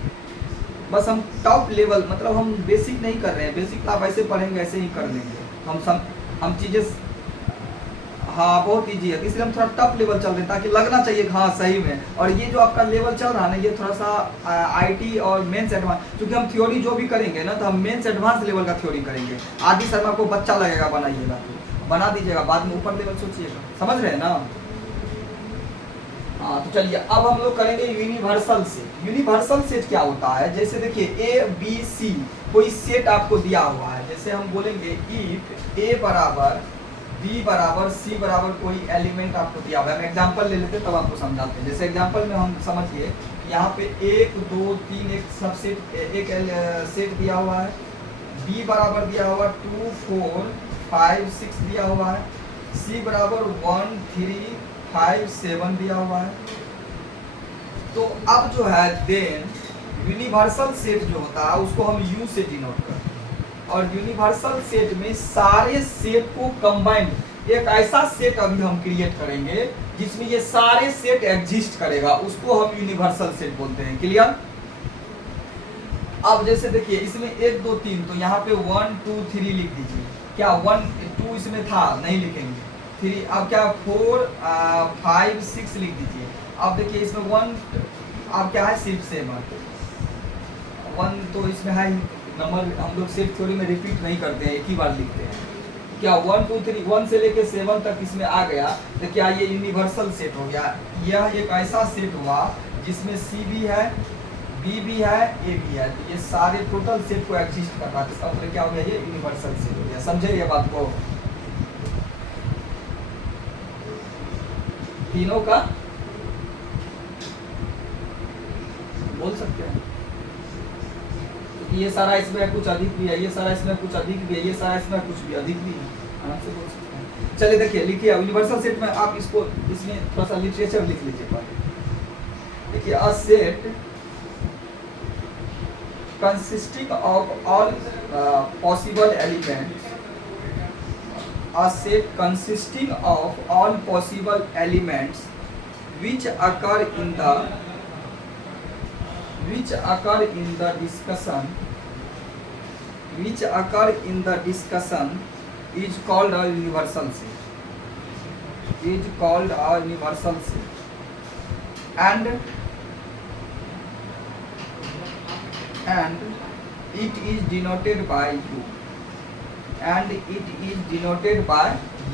बस हम टॉप लेवल, मतलब हम बेसिक नहीं कर रहे हैं, बेसिक तो आप ऐसे पढ़ेंगे ऐसे ही कर लेंगे हम चीजें। हाँ बहुत इजी है, इसलिए हम थोड़ा टफ लेवल चल रहे हैं ताकि लगना चाहिए हाँ सही में। और ये जो आपका लेवल चल रहा है ना, ये थोड़ा सा आईटी और मेंस एडवांस, क्योंकि हम थ्योरी जो भी करेंगे ना तो हम मेंस एडवांस लेवल का थ्योरी करेंगे। आदि शर्मा को बच्चा लगेगा बनाइएगा तो बना दीजिएगा, बाद में ऊपर लेवल सोचिएगा, समझ रहे हैं ना। हाँ तो चलिए अब हम लोग करेंगे यूनिवर्सल सेट। यूनिवर्सल सेट क्या होता है, जैसे देखिए ए बी सी कोई सेट आपको दिया हुआ है, जैसे हम बोलेंगे इफ ए बराबर बी बराबर सी बराबर कोई एलिमेंट आपको दिया हुआ है। हम एग्जांपल ले लेते हैं तब आपको समझाते हैं। जैसे एग्जांपल में हम समझिए यहाँ पे 1 2 3 एक सबसेट एक सेट दिया हुआ है, बी बराबर दिया हुआ 2 4 5 6 दिया हुआ है, सी बराबर 1 3 5 7 दिया हुआ है। तो अब जो है देन यूनिवर्सल सेट जो होता है उसको हम यू से डिनोट करते हैं। और यूनिवर्सल सेट में सारे सेट को कंबाइन, एक ऐसा सेट अभी हम क्रिएट करेंगे जिसमें ये सारे सेट एग्जिस्ट करेगा, उसको हम यूनिवर्सल सेट बोलते हैं। क्लियर। अब जैसे देखिए इसमें 1 2 3, तो यहाँ पे 1 2 3 लिख दीजिए। क्या 1 2 इसमें था, नहीं लिखेंगे 3। अब क्या 4 5 6 लिख दीजिए। अब देखिए इसमें 1, अब क्या है सिर्फ 7 1, तो इसमें है नंबर। हम लोग सेट थ्योरी में रिपीट नहीं करते हैं, एक ही बार लिखते हैं। क्या 1 2 3 1 से लेके 7 तक इसमें आ गया, तो क्या ये यूनिवर्सल सेट हो गया। यह एक ऐसा सेट हुआ जिसमें सी भी है, बी भी है, ए भी है, तो ये सारे टोटल सेट को एग्जिस्ट कर रहा है। इसका मतलब क्या हो गया, ये यूनिवर्सल सेट हो गया। समझे ये बात को, तीनों का बोल सकते हैं। ये सारा इसमें कुछ अधिक भी है, ये सारा इसमें कुछ अधिक भी है, ये सारा इसमें कुछ भी अधिक भी है, आराम से बोल सकते हैं। चलिए देखिए लिखिए यूनिवर्सल सेट में आप इसको इसमें थोड़ा सा लिटरेचर लिख लीजिए पहले। देखिए a set consisting of all possible elements, a set consisting of all possible elements which occur in the discussion is called a universal set, and it is denoted by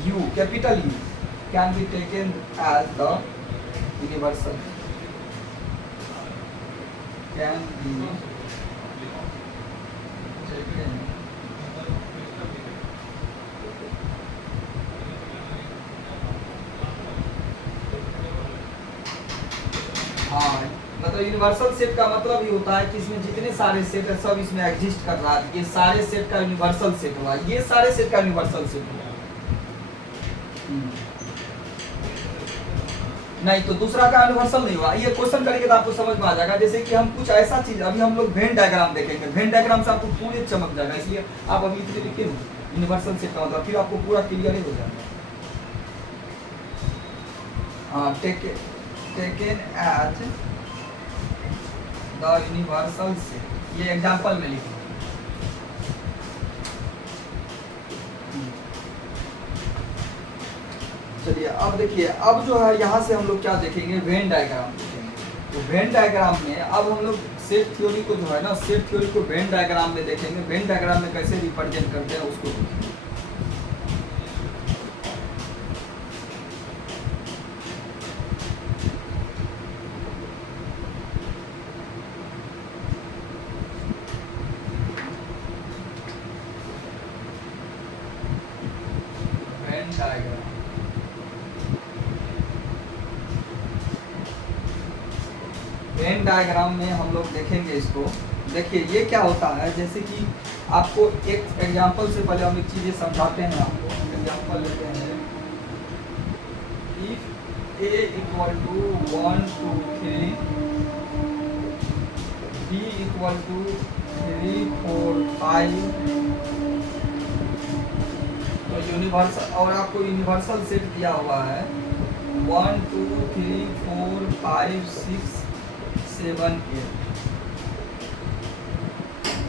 U, capital U can be taken as the universal, can be taken मतलब universal set का मतलब ये होता है कि इसमें जितने सारे सेट है सब इसमें एग्जिस्ट कर रहा है। ये सारे सेट का यूनिवर्सल सेट हुआ, ये सारे सेट का यूनिवर्सल सेट हुआ। नहीं तो दूसरा का यूनिवर्सल नहीं हुआ। ये क्वेश्चन करेंगे तो आपको समझ में आ जाएगा। जैसे कि हम कुछ ऐसा चीज, अभी हम लोग वेन डायग्राम देखेंगे, वेन डायग्राम से आपको पूरे चमक जाएगा। इसलिए आप अभी इसलिए लिखिए यूनिवर्सल सेट का मतलब, फिर आपको पूरा क्लियर ही हो जाएगा। हाँ taken as the universal set, ये एग्जांपल में लिखिए। चलिए अब देखिए, अब जो है यहाँ से हम लोग क्या देखेंगे, वेन डायग्राम देखेंगे। तो वेन डायग्राम में अब हम लोग सेट थ्योरी को जो है ना, सेट थ्योरी को वेन डायग्राम में देखेंगे। वेन डायग्राम में कैसे रिप्रेजेंट करते हैं उसको देखेंगे। डायग्राम। वेन डायग्राम में हम लोग देखेंगे इसको। देखिए ये क्या होता है, जैसे कि आपको एक एग्जांपल से पहले हम एक चीज़ें समझाते हैं आपको। एग्जांपल लेते हैं, if A equal to 1 2 3, B equal to 3 4 5, तो यूनिवर्सल, और आपको यूनिवर्सल सेट दिया हुआ है 1 2 3 4 5 6 7 8।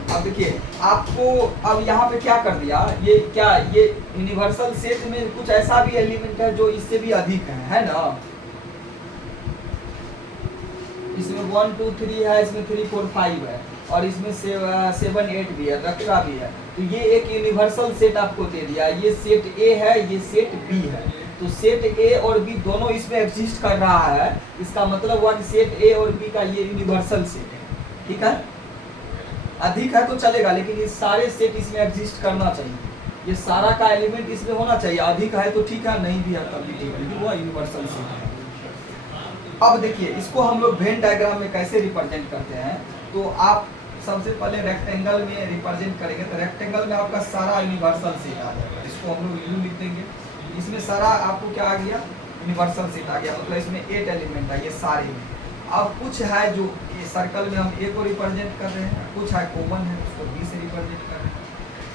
अब देखिए आपको अब यहाँ पे क्या कर दिया, ये क्या, ये यूनिवर्सल सेट में कुछ ऐसा भी एलिमेंट है जो इससे भी अधिक है ना। इसमें 1 2 3 है, इसमें 3 4 5 है, और इसमें 7 8 भी है, रखा भी है। तो ये एक यूनिवर्सल सेट आपको दे दिया। ये सेट ए है, ये सेट बी है। तो सेट ए और बी दोनों इसमें एग्जिस्ट कर रहा है। इसका मतलब हुआ कि सेट ए और बी का ये यूनिवर्सल सेट है। ठीक है, अधिक है तो चलेगा, लेकिन ये सारे सेट इसमें एग्जिस्ट करना चाहिए। ये सारा का एलिमेंट इसमें होना चाहिए। अधिक है तो ठीक है, नहीं भी है तब भी ठीक है, लेकिन वो यूनिवर्सल सेट है। अब देखिए इसको हम लोग वेन डायग्राम में कैसे रिप्रेजेंट करते हैं। तो आप सबसे पहले रेक्टेंगल में रिप्रेजेंट करेंगे, तो रेक्टेंगल में आपका सारा यूनिवर्सल सेट आ जाएगा। इसको हम लोग यू लिख देंगे। इसमें सारा आपको क्या आ गया, यूनिवर्सल सेट आ गया, मतलब इसमें 8 एलिमेंट है ये सारे में। अब कुछ है जो ये सर्कल में हम ए को रिप्रेजेंट कर रहे हैं, कुछ है कॉमन है, उसको बी से रिप्रेजेंट कर रहे हैं।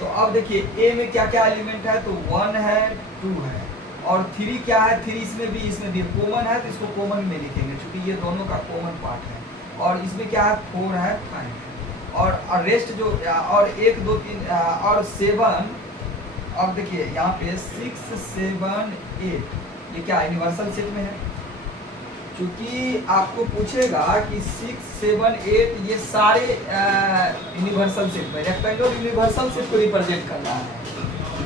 तो अब देखिए ए में क्या क्या एलिमेंट है, तो 1 है 2 है, और 3 क्या है, 3 इसमें भी कॉमन है, तो इसको कॉमन में लिखेंगे क्योंकि ये दोनों का कॉमन पार्ट है। और इसमें क्या है, 4 है 5 है, और रेस्ट जो, और 1 2 3 और 7। अब देखिए यहाँ पे 6 7 8 ये क्या यूनिवर्सल सेट में है। क्योंकि आपको पूछेगा कि 6 7 8 ये सारे यूनिवर्सल सेट में, रेक्टेंगल यूनिवर्सल सेट को रिप्रेजेंट कर रहा है।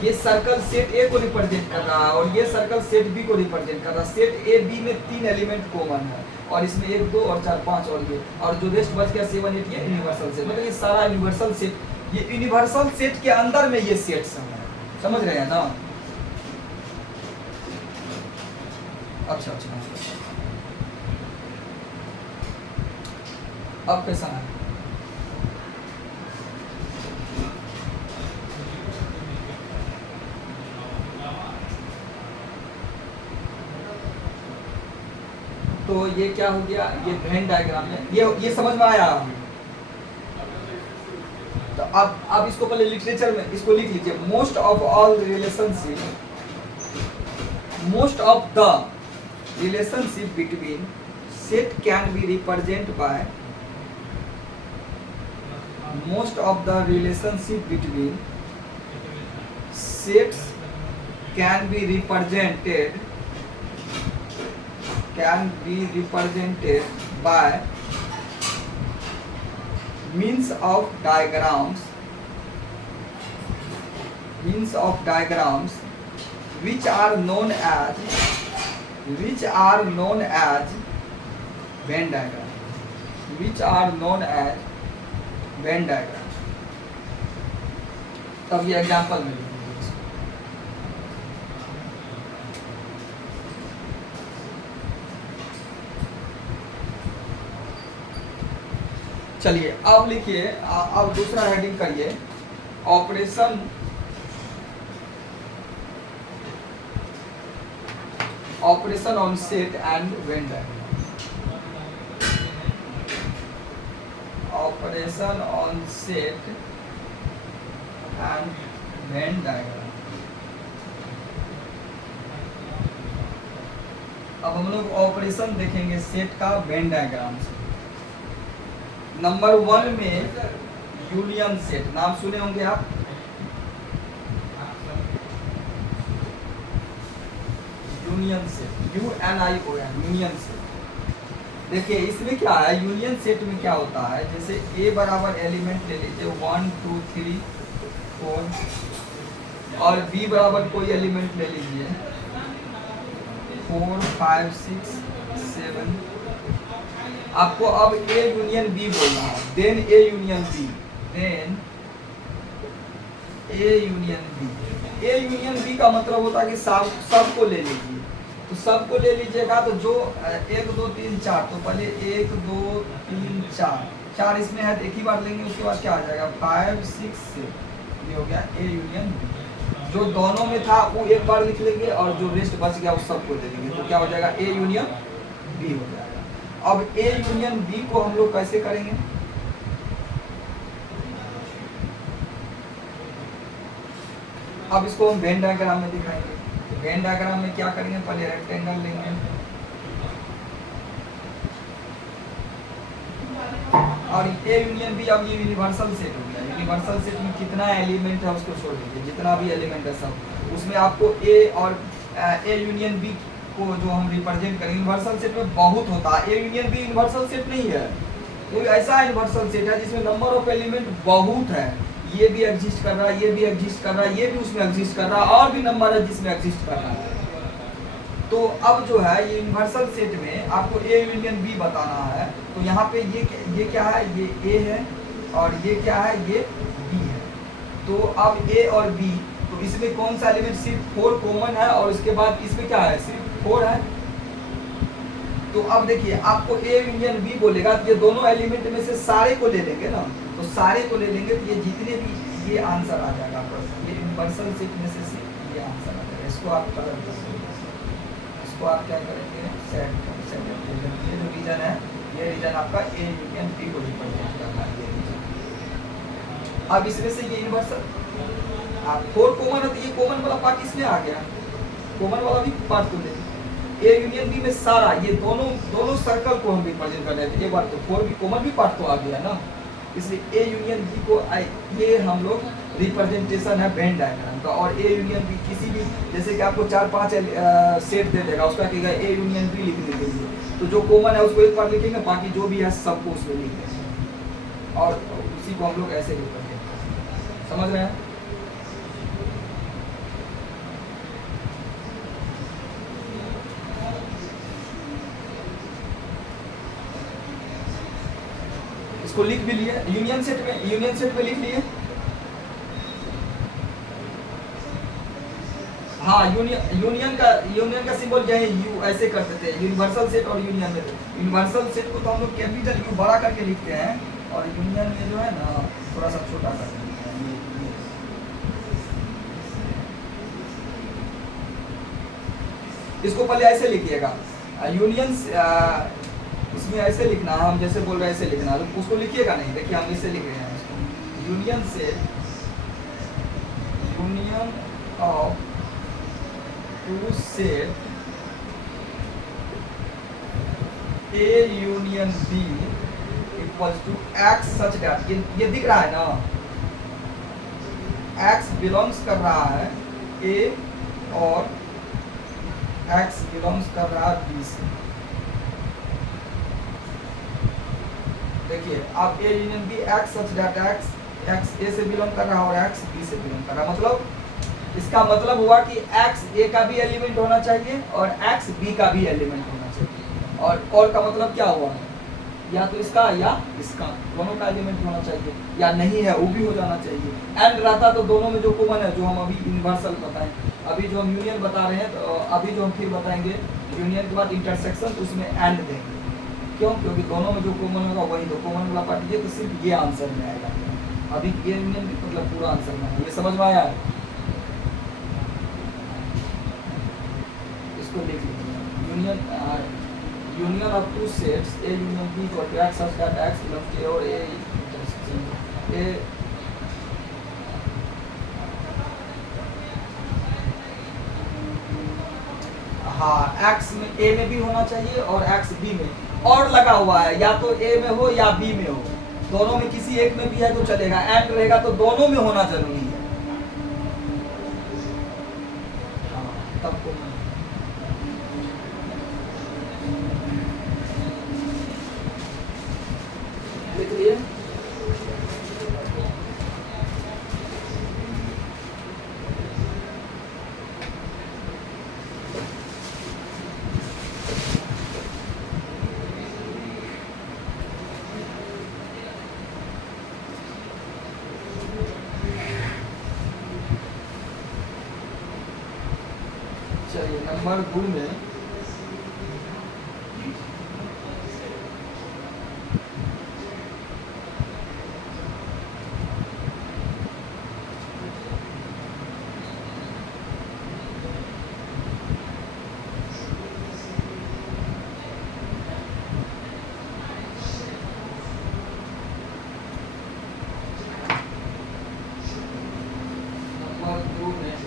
ये सर्कल सेट ए को रिप्रेजेंट कर रहा है, और ये सर्कल सेट बी को रिप्रेजेंट कर रहा है। सेट ए बी में 3 एलिमेंट कॉमन है, और इसमें 1 2 और 4 5 और ये, और जो रेस्ट बच गया 7 8 ये यूनिवर्सल सेट। मतलब ये सारा यूनिवर्सल सेट, ये यूनिवर्सल सेट के अंदर में ये सेट सब है। समझ रहे हैं ना। अच्छा अच्छा, अब कैसा है, तो ये क्या हो गया, ये वेन डायग्राम में ये समझ में आया। तो अब इसको पहले लिटरेचर में इसको लिख लीजिए। Most of all relationship, most of the relationship between set can be represented by, most of the relationship between sets can be represented by means of diagrams which are known as Venn diagram, तब ये example में लिखेंगे। चलिए अब लिखिए, अब दूसरा heading करिए, operation on set and Venn diagram. Operation on set and Venn diagram. अब हम लोग ऑपरेशन देखेंगे सेट का वेन डायग्राम से। नंबर 1 में यूनियन सेट, नाम सुने होंगे आप। Union set, UNION, union set. देखिए इसमें क्या है, यूनियन सेट में क्या होता है, जैसे ए बराबर एलिमेंट ले लीजिए 1 2 3 4, और बी बराबर कोई एलिमेंट ले लीजिए 4 5 6 7। आपको अब ए यूनियन बी बोलना है, then A union B, A union B का मतलब होता है कि सबको ले लीजिए। तो सबको ले लीजिएगा तो जो 1 2 3 4, तो पहले 1 2 3 4 4 इसमें है, एक ही बार लेंगे, उसके बाद क्या आ जाएगा 5 6 7, ये हो गया ए यूनियन बी। जो दोनों में था वो एक बार लिख लेंगे और जो रेस्ट बच गया उस सबको ले लेंगे, तो क्या हो जाएगा ए यूनियन बी हो जाएगा। अब ए यूनियन बी को हम लोग कैसे करेंगे, अब इसको हम वेन डायग्राम में दिखाएंगे। तो वेन डायग्राम में क्या करेंगे, पहले रेक्टेंगल लेंगे और ए यूनियन बी, अब ये यूनिवर्सल सेट हो गया। यूनिवर्सल सेट में कितना एलिमेंट है उसको छोड़ दीजिए, जितना भी एलिमेंट है सब, उसमें आपको ए और ए यूनियन बी को जो हम रिप्रेजेंट करेंगे, यूनिवर्सल सेट में बहुत होता है। A union B universal set नहीं है, कोई ऐसा यूनिवर्सल सेट है जिसमें नंबर ऑफ एलिमेंट बहुत है, ये भी एग्जिस्ट कर रहा है, ये भी एग्जिस्ट कर रहा है, ये भी उसमें एग्जिस्ट कर रहा है, और भी नंबर है जिसमें एग्जिस्ट कर रहा है। तो अब जो है ये यूनिवर्सल सेट में आपको ए यूनियन बी बताना है। तो यहाँ पे ये क्या है, ये ए है और ये क्या है, ये बी है। तो अब ए और बी, तो इसमें कौन सा एलिमेंट, सिर्फ 4 कॉमन है और उसके बाद इसमें क्या है, सिर्फ 4 है। तो अब देखिए आपको ए यूनियन बी बोलेगा तो ये दोनों एलिमेंट में से सारे को ले लेंगे ना, तो सारे को ले लेंगे तो ये जितने भी, ये आंसर आ जाएगा आपका, ये यूनिवर्सल सेट में से सिर्फ ये आंसर आ जाएगा। इसको आप कलर कर देंगे, इसको आप क्या करेंगे, सेट ये जो रीजन है, ये रीजन आपका ए यूनियन बी को रिप्रेजेंट करना है, ये रीजन। अब इसमें से ये यूनिवर्सल आप 4 कॉमन है तो ये कॉमन वाला पार्ट इसमें आ गया, कॉमन वाला भी पार्ट को लेते ए यूनियन बी में सारा, ये दोनों सर्कल को हम रिप्रेजेंट कर रहे थे। एक बार तो 4 भी कॉमन भी पार्ट तो आ गया ना, इसलिए ए यूनियन बी को ये हम लोग रिप्रेजेंटेशन है वेन डायग्राम का। और ए यूनियन बी किसी भी, जैसे कि आपको 4-5 सेट दे देगा, उसका कहेगा ए यूनियन बी लिखने के लिए, तो जो कॉमन है उसको एक बार लिखेंगे, बाकी जो भी है सबको उसमें लिख देंगे और उसी को हम लोग ऐसे रिप्रेजेंट करेंगे। समझ रहे हैं? इसको लिख भी लिए, यूनियन सेट में लिख लिए। हाँ, यूनियन का सिंबल यही यू ऐसे करते थे यूनिवर्सल सेट और यूनियन में। यूनिवर्सल सेट को तो हम लोग कैपिटल यू बड़ा करके लिखते हैं और यूनियन में जो है ना थोड़ा सा छोटा करके लिखते हैं। इसको पहले ऐसे लिखिएगा, यूनियन इसमें ऐसे लिखना, हम जैसे बोल रहे हैं ऐसे लिखना, उसको लिखिएगा नहीं, देखिए हम इसे लिख रहे हैं इसको, यूनियन से union of two set A union B equals to x such that, ये दिख रहा है ना, एक्स बिलोंग्स कर रहा है ए और एक्स बिलोंग्स कर रहा है बी से। देखिए अब A union B x such that x A से बिलोंग कर रहा है और एक्स बी से बिलोंग कर रहा है, मतलब इसका मतलब हुआ कि एक्स ए का भी एलिमेंट होना चाहिए और एक्स बी का भी एलिमेंट होना चाहिए। और का मतलब क्या हुआ, या तो इसका या इसका, दोनों का एलिमेंट होना चाहिए, या नहीं है वो भी हो जाना चाहिए। एंड रहता तो दोनों में जो कॉमन है, जो हम अभी यूनिवर्सल बताएं, अभी जो हम यूनियन बता रहे हैं, तो अभी जो हम फिर बताएंगे यूनियन के बाद इंटरसेक्शन, तो उसमें एंड देंगे। क्यों? क्योंकि दोनों में जो कॉमन होगा वही, तो कॉमन वाला पार्ट ये, तो सिर्फ ये आंसर में आएगा। अभी ये यूनियन भी मतलब पूरा आंसर में है, ये समझ में आया? इसको लिख लीजिए, union of two sets A union B equal to x such that x belongs to A और ए हाँ, एक्स में ए में भी होना चाहिए और एक्स बी में, और लगा हुआ है, या तो ए में हो या बी में हो, दोनों में किसी एक में भी है तो चलेगा, एंड रहेगा तो दोनों में होना जरूरी है। तब को लिख लिए। नंबर 2 में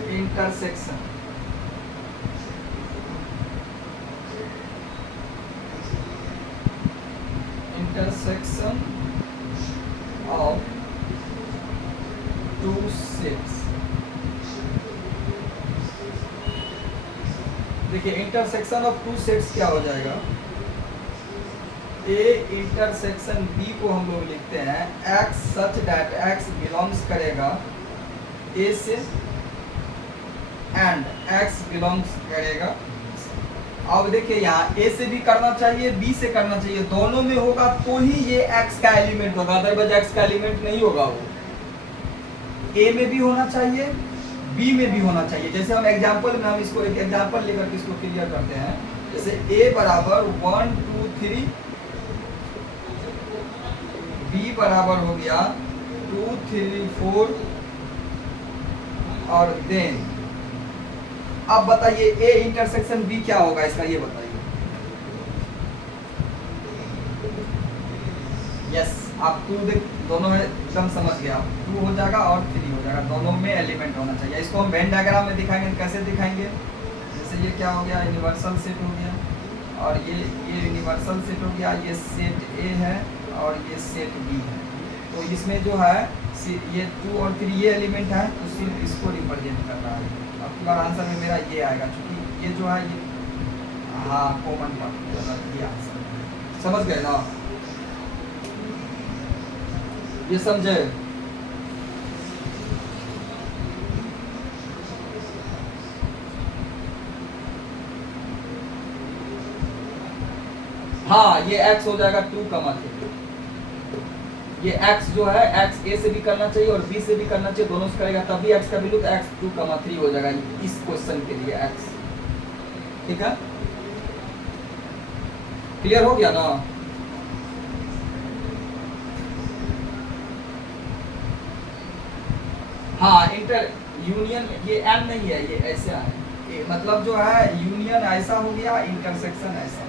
इंटरसेक्शन ऑफ टू सेट्स। देखिए इंटरसेक्शन ऑफ टू सेट्स क्या हो जाएगा, ए इंटरसेक्शन बी को हम लोग लिखते हैं x such that x belongs करेगा ए से एंड एक्स बिलोंग्स करेगा। अब देखिए यहाँ ए से भी करना चाहिए बी से करना चाहिए, दोनों में होगा तो ही ये एक्स का एलिमेंट होगा, अदरवाइज एक्स का एलिमेंट नहीं होगा। वो ए में भी होना चाहिए बी में भी होना चाहिए। जैसे हम एग्जांपल में हम इसको एक एग्जांपल लेकर के इसको क्लियर करते हैं। जैसे ए बराबर 1 2 3, बी बराबर हो गया 2 3 4 और देन अब बताइए ए इंटरसेक्शन बी क्या होगा इसका, ये बताइए। यस आप 2 देख दोनों में एकदम समझ गया, 2 हो जाएगा और 3 हो जाएगा, दोनों में एलिमेंट होना चाहिए। इसको हम वेन डायग्राम में दिखाएंगे, कैसे दिखाएंगे। जैसे ये क्या हो गया, यूनिवर्सल सेट हो गया और ये यूनिवर्सल सेट हो गया, ये सेट ए है और ये सेट बी है। तो इसमें जो है ये 2 और 3 ये एलिमेंट है, तो सिर्फ इसको रिप्रेजेंट कर रहा है। अब बार आंसर में मेरा ये आएगा, क्योंकि ये जो है ये हाँ कॉमन पार्ट, ये आंसर समझ गए ना, ये समझे। हाँ ये x हो जाएगा 2,3। ये x जो है x a से भी करना चाहिए और b से भी करना चाहिए, दोनों से करेगा तब भी x का वैल्यू तो x 2,3 हो जाएगा इस क्वेश्चन के लिए x। ठीक है, क्लियर हो गया ना। हाँ इंटर यूनियन ये n नहीं है, ये ऐसा है, मतलब जो है यूनियन ऐसा हो गया, इंटरसेक्शन ऐसा।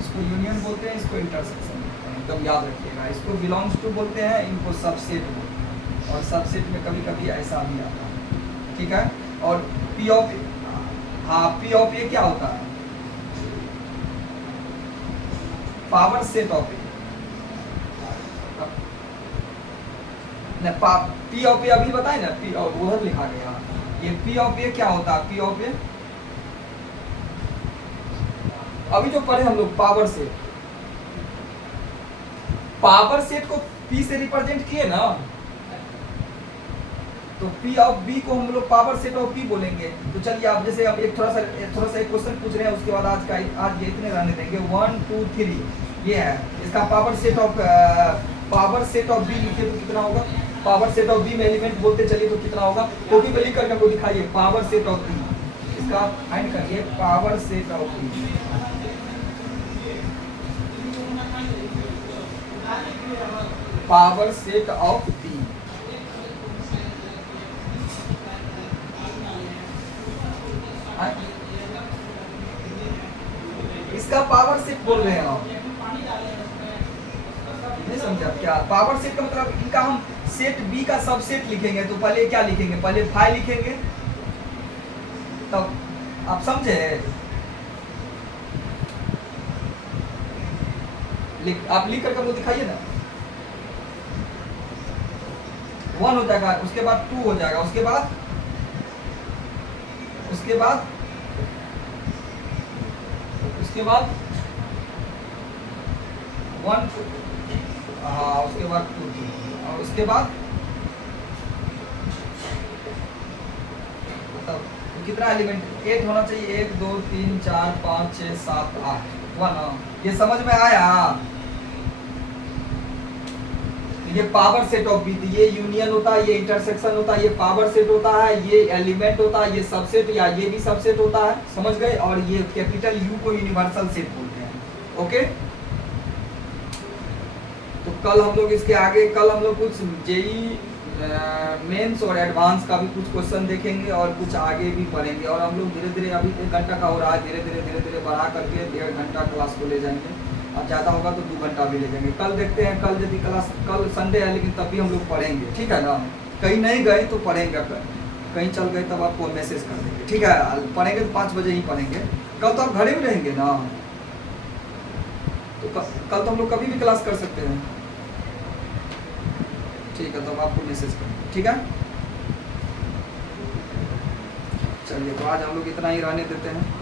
इसको यूनियन बोलते हैं, इसको इंटरसेक्शन बोलते हैं, एकदम याद रखिएगा। इसको बिलोंग्स टू बोलते हैं, इनको सबसेट बोलते हैं, और सबसेट में कभी कभी ऐसा भी आता है। ठीक है, और पी ऑफ हाँ पी ऑफ ए क्या होता है, power set of A. P of A अभी बताए ना, पी ऑफ उधर लिखा गया, ये पी ऑफ ए क्या होता है, पी ऑफ ए अभी जो पढ़े हम लोग पावर सेट, पावर सेट को पी से रिप्रेजेंट किए ना, तो पी ऑफ बी को हम लोग पावर सेट ऑफ पी बोलेंगे। तो चलिए आप जैसे हम एक थोड़ा सा एक क्वेश्चन पूछ रहे हैं, उसके बाद आज ये इतने रहने देंगे। 1 2 3 ये है, इसका पावर सेट ऑफ बी लिखिए तो कितना होगा, पावर सेट ऑफ बी में एलिमेंट बोलते चलिए तो कितना होगा, कॉपी पे लिख करके हमको दिखाइए। पावर सेट ऑफ बी, इसका फाइंड करिए, power set of B. Power set of B, इसका पावर सेट बोल रहे हैं आप, नहीं समझा क्या। पावर सेट का मतलब इनका हम सेट बी का सबसेट लिखेंगे, तो पहले क्या लिखेंगे, पहले फाइव लिखेंगे, तब आप समझे। आप लिख करके वो दिखाइए ना। 1 हो जाएगा, उसके बाद 2 हो जाएगा, उसके बाद 1 हाँ, उसके बाद 2 और उसके बाद मतलब कितना एलिमेंट, 8 होना चाहिए, 1 2 3 4 5 6 7 8 1। ये समझ में आया, ये पावर सेट ऑफ विथ, ये यूनियन होता है, ये इंटरसेक्शन होता है, ये पावर सेट होता है, ये एलिमेंट होता है, ये सबसेट या ये भी सबसेट होता है, समझ गए। और ये कैपिटल यू को यूनिवर्सल सेट बोलते हैं। ओके, तो कल हम लोग इसके आगे, कल हम लोग कुछ जेई मेंस और एडवांस का भी कुछ क्वेश्चन देखेंगे और कुछ आगे भी पढ़ेंगे। और हम लोग धीरे धीरे, अभी 1 घंटा का हो रहा है, धीरे धीरे बढ़ा करके 1.5 घंटा क्लास को ले जाएंगे। अब ज़्यादा होगा तो 2 घंटा भी ले जाएंगे। कल देखते हैं, कल यदि क्लास, कल संडे है लेकिन तब भी हम लोग पढ़ेंगे, ठीक है ना। कहीं नहीं गए तो पढ़ेंगे, कहीं चल गए तब आपको मैसेज कर देंगे, ठीक है। पढ़ेंगे तो 5 बजे ही पढ़ेंगे। कल तो आप घरे में रहेंगे ना, तो कल तो हम लोग कभी भी क्लास कर सकते हैं, ठीक है। तो हम आपको मैसेज करेंगे, ठीक है। चलिए, तो आज हम लोग इतना ही रहने देते हैं।